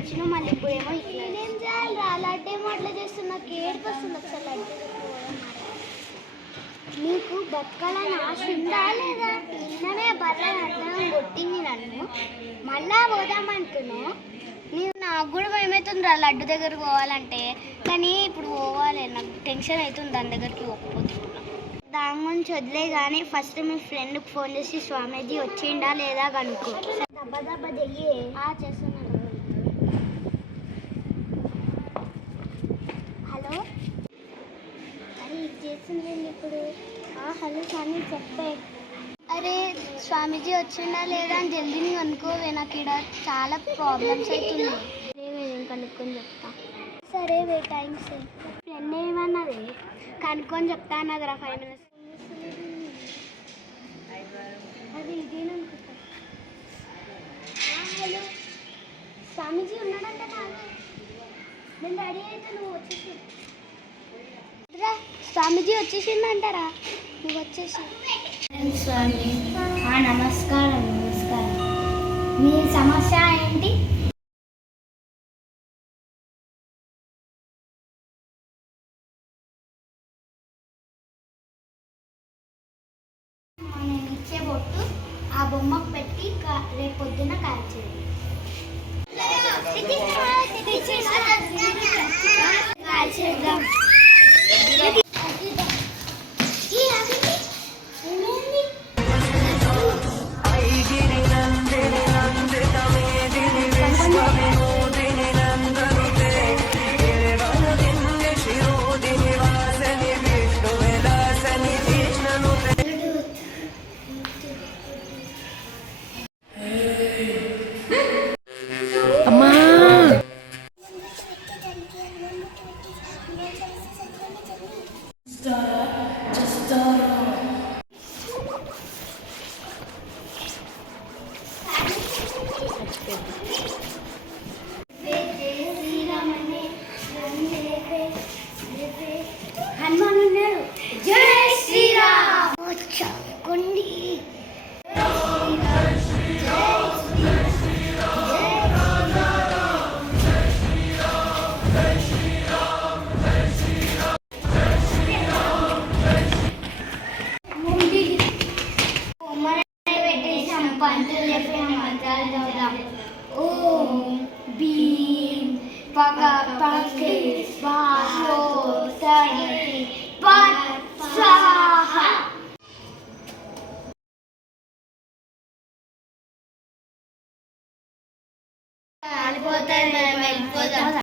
వచ్చినా మళ్ళీ ఇప్పుడేమో నేనేం చేయాలి రా లడ్డు ఏమో అట్లా చేస్తున్నా ఏడుపు వస్తుంది ఒకసారి లడ్డు నీకు బతకాలని ఆశ ఉందా లేదా నిన్ననే బర్రెని అట్లా కొట్టింది నన్ను మళ్ళా పోదామంటున్నావు నాకు కూడా భయమవుతుంది రా లడ్డు దగ్గరకు పోవాలంటే కానీ ఇప్పుడు పోవాలి నాకు టెన్షన్ అవుతుంది దాని దగ్గరికి పోకపోతున్నా దాని గురించి వదిలే కానీ ఫస్ట్ మీ ఫ్రెండ్కి ఫోన్ చేసి స్వామీజీ వచ్చిండా లేదా కనుక్కో దెబ్బ దెబ్బ చెయ్యి చేస్తున్నాను హలో అరే ఇది చేస్తుందండి ఇప్పుడు హలో స్వామి చెప్పే అరే స్వామీజీ వచ్చిందా లేదా అని జల్దీ కనుక్కోవే నాకు ఇక్కడ చాలా ప్రాబ్లమ్స్ అవుతుంది నేను కనుక్కొని చెప్తా సరే వే థ్యాంక్స్ ఫ్రెండ్ ఏమన్నది కనుక్కొని చెప్తా అన్నది రా 5 minutes అది ఇదేననుకుంటా హలో స్వామీజీ ఉన్నాడంటే నేను రెడీ అయితే నువ్వు వచ్చేసి స్వామీజీ వచ్చేసిందంటారా నువ్వు వచ్చేసి స్వామి నమస్కారం నమస్కారం మీ సమస్య ఏంటి నేను ఇచ్చే బొట్టు ఆ బొమ్మకు పెట్టి రేపు పొద్దున్న కాల్చేది కాల్చేద్దాం హనుమాన్ ఉన్నాడు జై శ్రీరామ్ కొండి పంతులు చెప్పి మంత్రాలు చదువుదాం ఓం భీం పగ పగే బాహో తరి స్వాహ వెళ్ళిపోతాయి మనం వెళ్ళిపోదాం